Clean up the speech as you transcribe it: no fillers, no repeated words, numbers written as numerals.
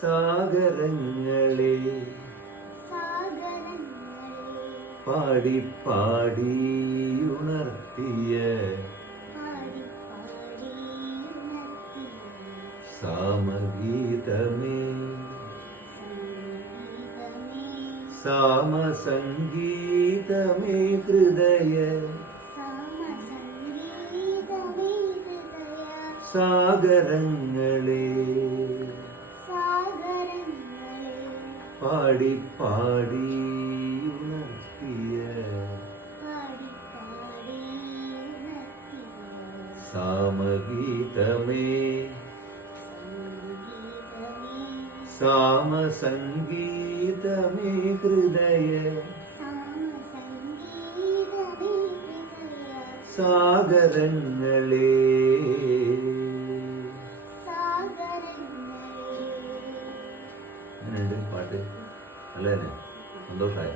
സാഗരങ്ങളെ പാടി പാടി ഉണർത്തിയ സാമഗീതമേ സാമസംഗീതമേ ഹൃദയ സാഗരങ്ങളെ പാടി പാടി ഉണർത്തിയ സാമഗീതമേ സാമസംഗീതമേ ഹൃദയ സാഗരങ്ങളെ. പാട്ട് അല്ലേ? സന്തോഷമായ